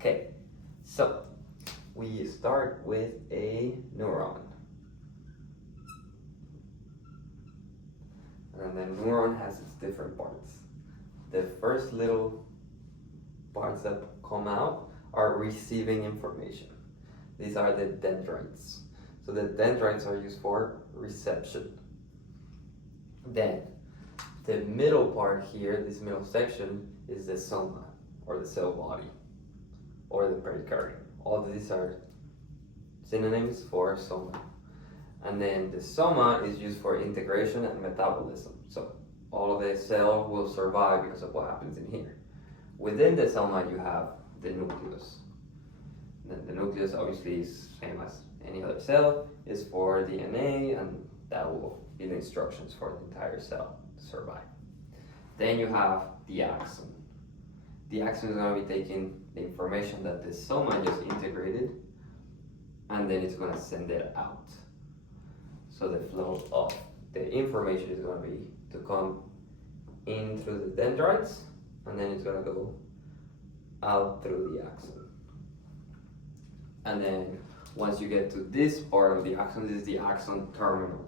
Okay, so we start with a neuron. And the neuron has its different parts. The first little parts that come out are receiving information. These are the dendrites. So the dendrites are used for reception. Then the middle part here, this middle section, is the soma, or the cell body, or the pericardium. All these are synonyms for soma. And then the soma is used for integration and metabolism. So all of the cell will survive because of what happens in here. Within the soma you have the nucleus. Then the nucleus obviously is same as any other cell, is for DNA, and that will be the instructions for the entire cell to survive. Then you have the axon. The axon is going to be taking the information that the soma just integrated, and then it's going to send it out. So the flow of the information is going to be to come in through the dendrites, and then it's going to go out through the axon. And then once you get to this part of the axon, this is the axon terminal,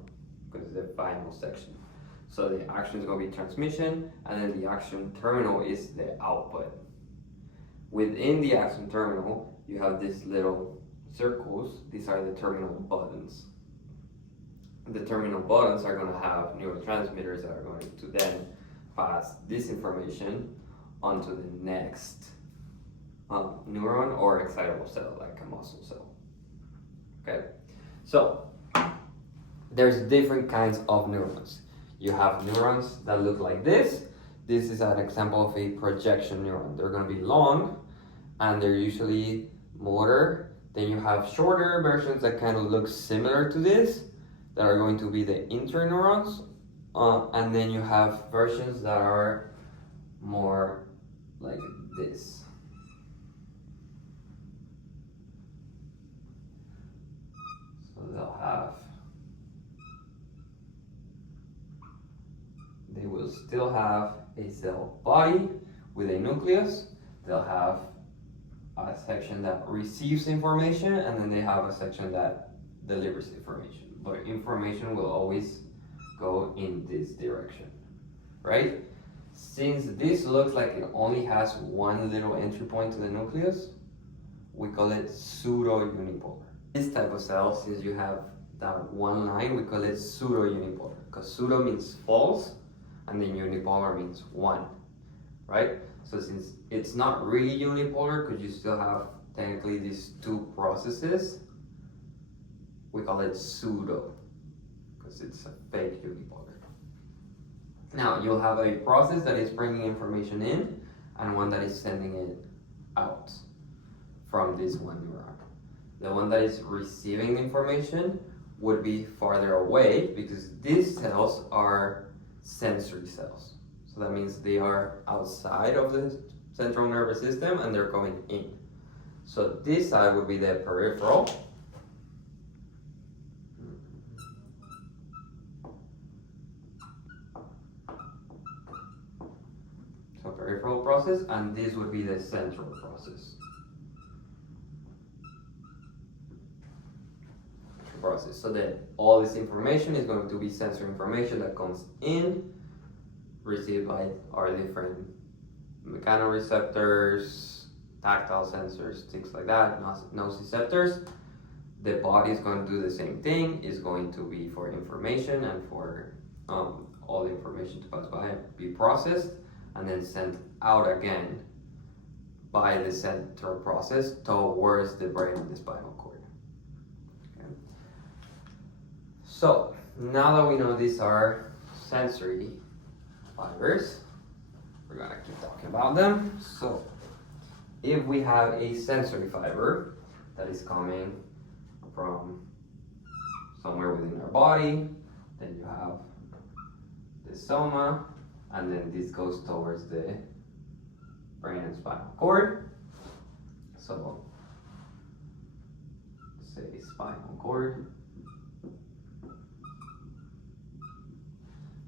because it's the final section. So the axon is going to be transmission, and then the axon terminal is the output. Within the axon terminal, you have these little circles. These are the terminal buttons. The terminal buttons are going to have neurotransmitters that are going to then pass this information onto the next neuron or excitable cell, like a muscle cell. Okay, so there's different kinds of neurons. You have neurons that look like this. This is an example of a projection neuron. They're going to be long, and they're usually motor. Then you have shorter versions that kind of look similar to this, that are going to be the interneurons. And then you have versions that are more like this. They will still have a cell body with a nucleus. They'll have a section that receives information, and then they have a section that delivers information. But information will always go in this direction, right? Since this looks like it only has one little entry point to the nucleus, we call it pseudo-unipolar. This type of cell, since you have that one line, we call it pseudo-unipolar, because pseudo means false, and then unipolar means one, right? So since it's not really unipolar, because you still have technically these two processes, we call it pseudo, because it's a fake unipolar. Now you'll have a process that is bringing information in, and one that is sending it out from this one neuron. The one that is receiving information would be farther away, because these cells are sensory cells. So that means they are outside of the central nervous system and they're coming in. So this side would be the peripheral. So peripheral process, and this would be the central process. So that all this information is going to be sensory information that comes in, received by our different mechanoreceptors, tactile sensors, things like that, nociceptors. The body is going to do the same thing. It's going to be for information and for all the information to pass by, be processed, and then sent out again by the central process towards the brain and the spinal cord. So now that we know these are sensory fibers, we're gonna keep talking about them. So if we have a sensory fiber that is coming from somewhere within our body, then you have the soma, and then this goes towards the brain and spinal cord. So say spinal cord.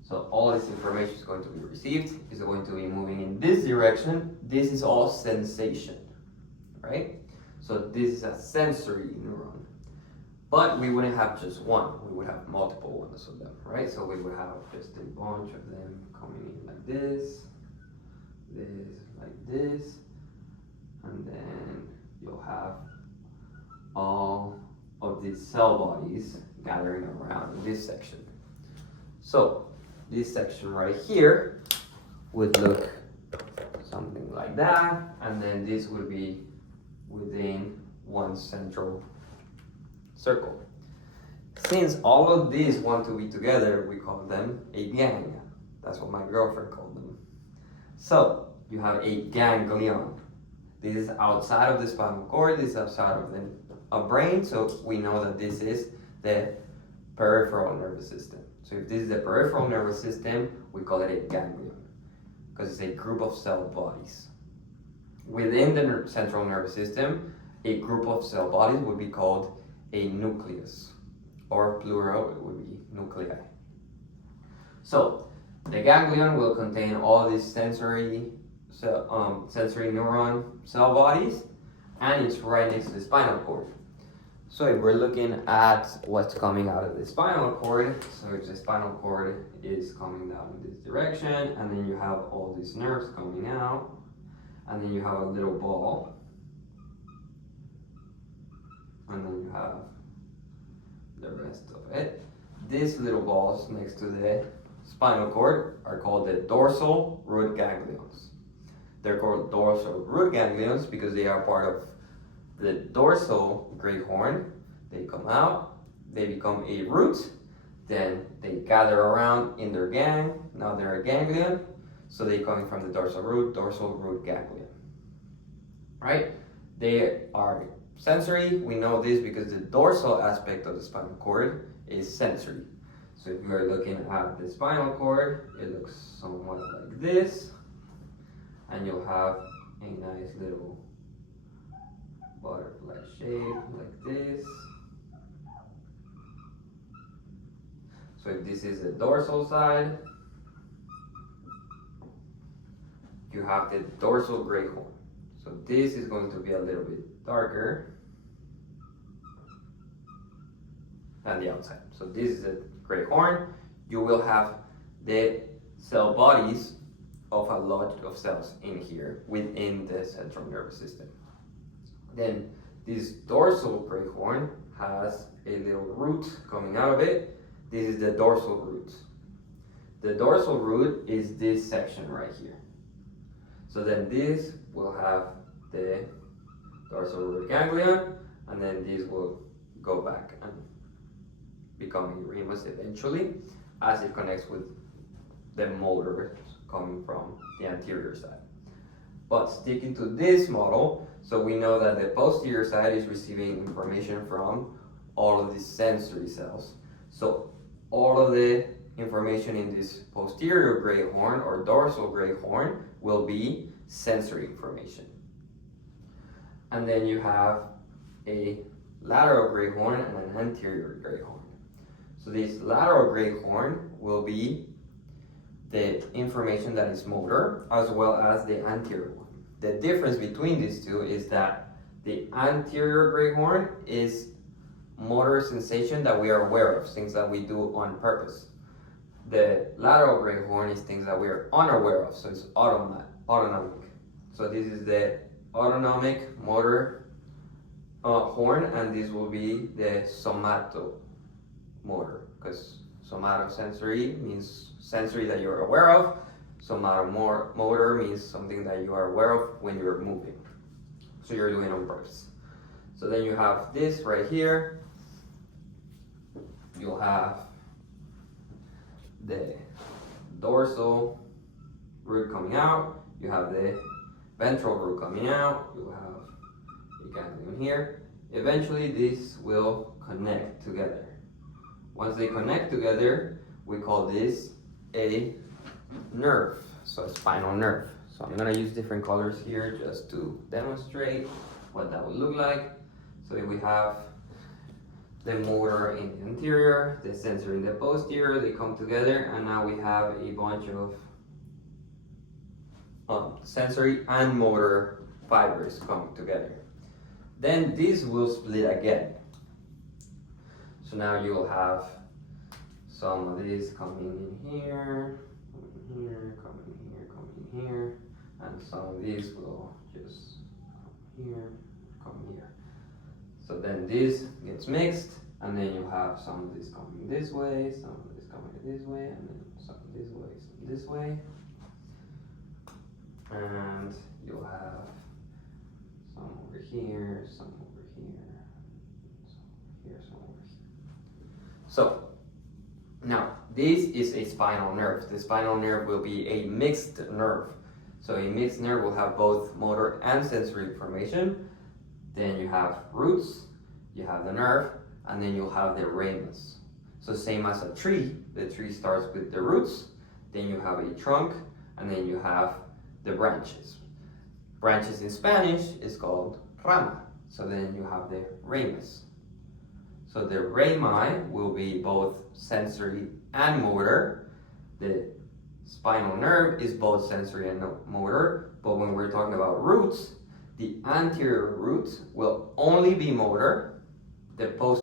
So all this information is going to be received, is going to be moving in this direction. This is all sensation, right? So this is a sensory neuron. But we wouldn't have just one, we would have multiple ones of them, right? So we would have just a bunch of them coming in like this, like this, and then you'll have all of these cell bodies gathering around this section. So this section right here would look something like that, and then this would be within one central circle. Since all of these want to be together, we call them a gang. That's what my girlfriend called them. So you have a ganglion. This is outside of the spinal cord, this is outside of the brain, so we know that this is the peripheral nervous system. So if this is the peripheral nervous system, we call it a ganglion, because it's a group of cell bodies. Within the central nervous system, a group of cell bodies would be called a nucleus, or plural, it would be nuclei. So the ganglion will contain all these sensory neuron cell bodies, and it's right next to the spinal cord. So if we're looking at what's coming out of the spinal cord, so if the spinal cord is coming down in this direction, and then you have all these nerves coming out, and then you have a little ball, and then you have the rest of it. These little balls next to the spinal cord are called the dorsal root ganglions. They're called dorsal root ganglions because they are part of the dorsal great horn. They come out, they become a root, then they gather around in their gang. Now they're a ganglion, so they're coming from the dorsal root ganglion. Right? They are sensory. We know this because the dorsal aspect of the spinal cord is sensory. So if you're looking at the spinal cord, it looks somewhat like this, and you'll have a nice little butterfly shape like this. So if this is the dorsal side, you have the dorsal great horn. So this is going to be a little bit darker than the outside. So this is the great horn. You will have the cell bodies of a lot of cells in here within the central nervous system. Then this dorsal great horn has a little root coming out of it. This is the dorsal root. The dorsal root is this section right here. So then this will have the dorsal root ganglion, and then this will go back and become a ramus eventually as it connects with the motor coming from the anterior side. But sticking to this model, so we know that the posterior side is receiving information from all of these sensory cells. So all of the information in this posterior great horn or dorsal great horn will be sensory information. And then you have a lateral great horn and an anterior great horn. So this lateral great horn will be the information that is motor as well as the anterior one. The difference between these two is that the anterior great horn is motor sensation that we are aware of, things that we do on purpose. The lateral great horn is things that we are unaware of, so it's autonomic. So this is the autonomic motor horn, and this will be the somatomotor, because somatosensory means sensory that you're aware of. Somatomotor means something that you are aware of when you're moving. So you're doing it on purpose. So then you have this right here. You'll have the dorsal root coming out. You have the ventral root coming out. You have a ganglion here. Eventually these will connect together. Once they connect together, we call this a nerve, so a spinal nerve. So I'm gonna use different colors here just to demonstrate what that would look like. So if we have the motor in the anterior, the sensor in the posterior, they come together, and now we have a bunch of sensory and motor fibers coming together. Then this will split again. So now you'll have some of these coming in here, coming here, coming here, coming here, and some of these will just come here, come here. So then this gets mixed, and then you have some of this coming this way, some of this coming this way, and then some this way, some this way. And you'll have some over here, some over here, some over here, some over here. So now this is a spinal nerve. The spinal nerve will be a mixed nerve. So a mixed nerve will have both motor and sensory information. Then you have roots, you have the nerve, and then you'll have the ramus. So same as a tree, the tree starts with the roots, then you have a trunk, and then you have the branches. Branches in Spanish is called rama. So then you have the ramus. So the rami will be both sensory and motor. The spinal nerve is both sensory and motor, but when we're talking about roots, the anterior root will only be motor, the posterior